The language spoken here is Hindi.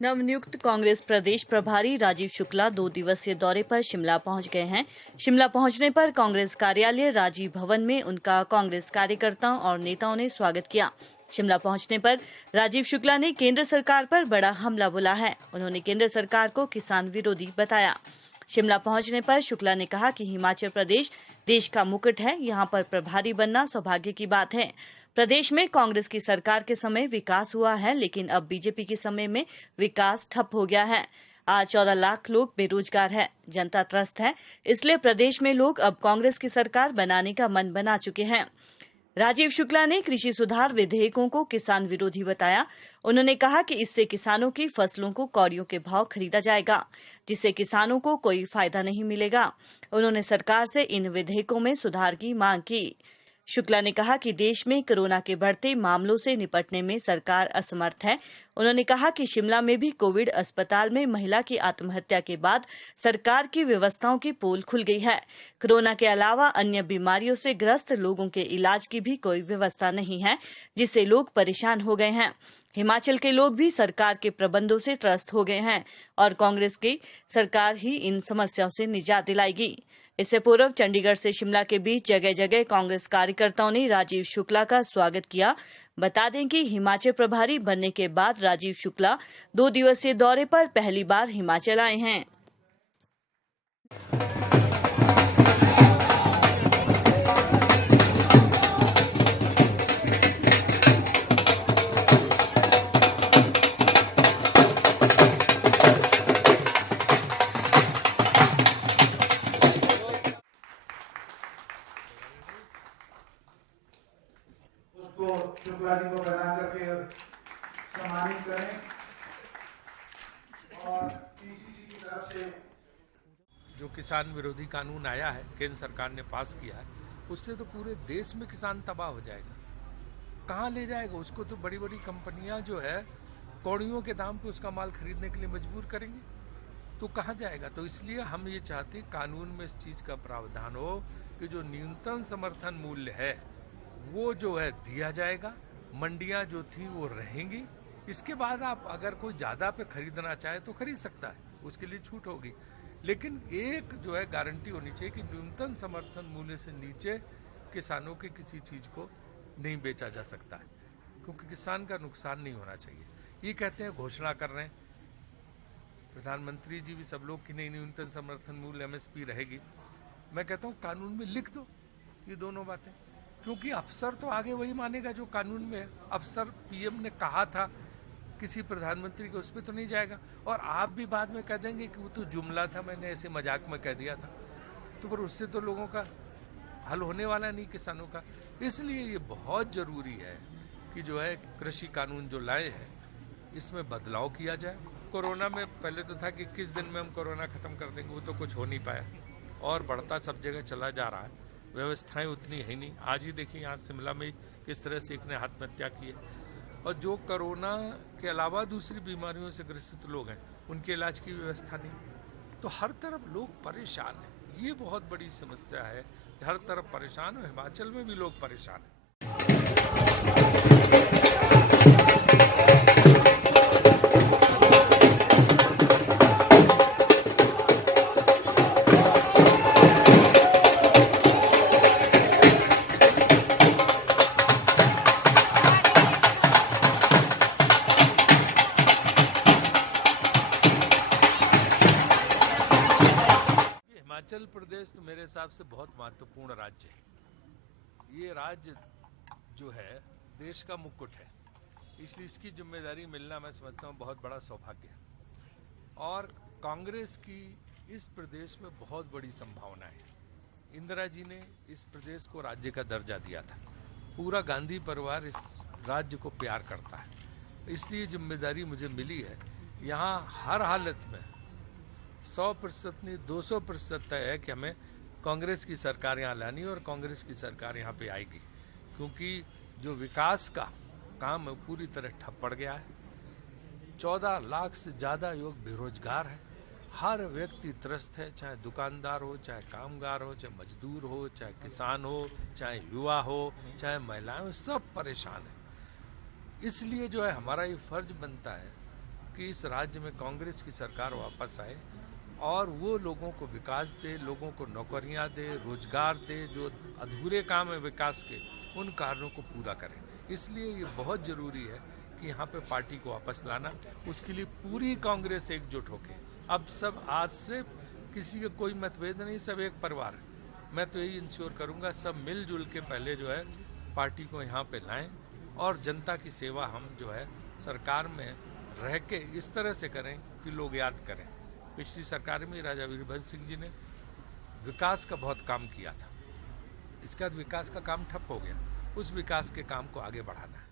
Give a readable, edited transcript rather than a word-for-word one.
नवनियुक्त कांग्रेस प्रदेश प्रभारी राजीव शुक्ला 2 दिवसीय दौरे पर शिमला पहुंच गए हैं। शिमला पहुंचने पर कांग्रेस कार्यालय राजीव भवन में उनका कांग्रेस कार्यकर्ताओं और नेताओं ने स्वागत किया। शिमला पहुंचने पर राजीव शुक्ला ने केंद्र सरकार पर बड़ा हमला बोला है। उन्होंने केंद्र सरकार को किसान विरोधी बताया। शिमला पहुंचने पर शुक्ला ने कहा कि हिमाचल प्रदेश देश का मुकुट है, यहां पर प्रभारी बनना सौभाग्य की बात है। प्रदेश में कांग्रेस की सरकार के समय विकास हुआ है, लेकिन अब बीजेपी के समय में विकास ठप हो गया है। आज 14 लाख लोग बेरोजगार हैं, जनता त्रस्त है, इसलिए प्रदेश में लोग अब कांग्रेस की सरकार बनाने का मन बना चुके हैं। राजीव शुक्ला ने कृषि सुधार विधेयकों को किसान विरोधी बताया। उन्होंने कहा कि इससे किसानों की फसलों को कौड़ियों के भाव खरीदा जाएगा, जिससे किसानों को कोई फायदा नहीं मिलेगा। उन्होंने सरकार से इन विधेयकों में सुधार की मांग की। शुक्ला ने कहा कि देश में कोरोना के बढ़ते मामलों से निपटने में सरकार असमर्थ है। उन्होंने कहा कि शिमला में भी कोविड अस्पताल में महिला की आत्महत्या के बाद सरकार की व्यवस्थाओं की पोल खुल गई है। कोरोना के अलावा अन्य बीमारियों से ग्रस्त लोगों के इलाज की भी कोई व्यवस्था नहीं है, जिससे लोग परेशान हो गए हैं। हिमाचल के लोग भी सरकार के प्रबंधों से त्रस्त हो गए हैं और कांग्रेस की सरकार ही इन समस्याओं से निजात दिलाएगी। इससे पूर्व चंडीगढ़ से शिमला के बीच जगह जगह कांग्रेस कार्यकर्ताओं ने राजीव शुक्ला का स्वागत किया। बता दें कि हिमाचल प्रभारी बनने के बाद राजीव शुक्ला 2 दिवसीय दौरे पर पहली बार हिमाचल आए हैं। उसको शुक्ला जी को बना करके सम्मानित करें और पीसीसी की तरफ से जो किसान विरोधी कानून आया है, केंद्र सरकार ने पास किया है, उससे तो पूरे देश में किसान तबाह हो जाएगा। कहाँ ले जाएगा उसको? तो बड़ी बड़ी कंपनियां जो है कौड़ियों के दाम पे उसका माल खरीदने के लिए मजबूर करेंगे, तो कहाँ जाएगा? तो इसलिए हम ये चाहते हैं कानून में इस चीज का प्रावधान हो कि जो न्यूनतम समर्थन मूल्य है वो जो है दिया जाएगा। मंडियां जो थी वो रहेंगी। इसके बाद आप अगर कोई ज्यादा पे खरीदना चाहे तो खरीद सकता है, उसके लिए छूट होगी। लेकिन एक जो है गारंटी होनी चाहिए कि न्यूनतम समर्थन मूल्य से नीचे किसानों के किसी चीज को नहीं बेचा जा सकता है, क्योंकि किसान का नुकसान नहीं होना चाहिए। ये कहते हैं, घोषणा कर रहे हैं प्रधानमंत्री जी भी, सब लोग की नहीं न्यूनतम समर्थन मूल्य एमएसपी रहेगी। मैं कहता हूँ कानून में लिख दो ये दोनों बातें, क्योंकि अफसर तो आगे वही मानेगा जो कानून में है। अफसर पीएम ने कहा था किसी प्रधानमंत्री को, उस पर तो नहीं जाएगा। और आप भी बाद में कह देंगे कि वो तो जुमला था, मैंने ऐसे मजाक में कह दिया था, तो फिर उससे तो लोगों का हल होने वाला नहीं, किसानों का। इसलिए ये बहुत जरूरी है कि जो है कृषि कानून जो लाए हैं इसमें बदलाव किया जाए। कोरोना में पहले तो था कि किस दिन में हम कोरोना खत्म कर देंगे, वो तो कुछ हो नहीं पाया और बढ़ता सब जगह चला जा रहा है। व्यवस्थाएं उतनी है नहीं। आज ही देखिए यहाँ शिमला में किस तरह से एक ने आत्महत्या की है। और जो कोरोना के अलावा दूसरी बीमारियों से ग्रसित लोग हैं उनके इलाज की व्यवस्था नहीं। तो हर तरफ लोग परेशान हैं, ये बहुत बड़ी समस्या है। हर तरफ परेशान है, हिमाचल में भी लोग परेशान हैं। हिमाचल प्रदेश तो मेरे हिसाब से बहुत महत्वपूर्ण राज्य है। ये राज्य जो है देश का मुकुट है, इसलिए इसकी जिम्मेदारी मिलना मैं समझता हूँ बहुत बड़ा सौभाग्य है। और कांग्रेस की इस प्रदेश में बहुत बड़ी संभावना है। इंदिरा जी ने इस प्रदेश को राज्य का दर्जा दिया था। पूरा गांधी परिवार इस राज्य को प्यार करता है, इसलिए जिम्मेदारी मुझे मिली है। यहाँ हर हालत में 100% नहीं 200% तय है कि हमें कांग्रेस की सरकार यहाँ लानी और कांग्रेस की सरकार यहाँ पे आएगी, क्योंकि जो विकास का काम है पूरी तरह ठप पड़ गया है। 14 लाख से ज्यादा युवक बेरोजगार है। हर व्यक्ति त्रस्त है, चाहे दुकानदार हो, चाहे कामगार हो, चाहे मजदूर हो, चाहे किसान हो, चाहे युवा हो, चाहे महिलाएं हो, सब परेशान है। इसलिए जो है हमारा ये फर्ज बनता है कि इस राज्य में कांग्रेस की सरकार वापस आए और वो लोगों को विकास दे, लोगों को नौकरियां दे, रोजगार दे, जो अधूरे काम है विकास के उन कार्यों को पूरा करें। इसलिए ये बहुत ज़रूरी है कि यहाँ पे पार्टी को वापस लाना। उसके लिए पूरी कांग्रेस एकजुट होके, अब सब आज से किसी का कोई मतभेद नहीं, सब एक परिवार है। मैं तो यही इंश्योर करूँगा सब मिलजुल के पहले जो है पार्टी को यहाँ पे लाएं और जनता की सेवा हम जो है सरकार में रह के इस तरह से करें कि लोग याद करें। पिछली सरकार में राजा वीरभद्र सिंह जी ने विकास का बहुत काम किया था, इसके बाद विकास का काम ठप हो गया। उस विकास के काम को आगे बढ़ाना है।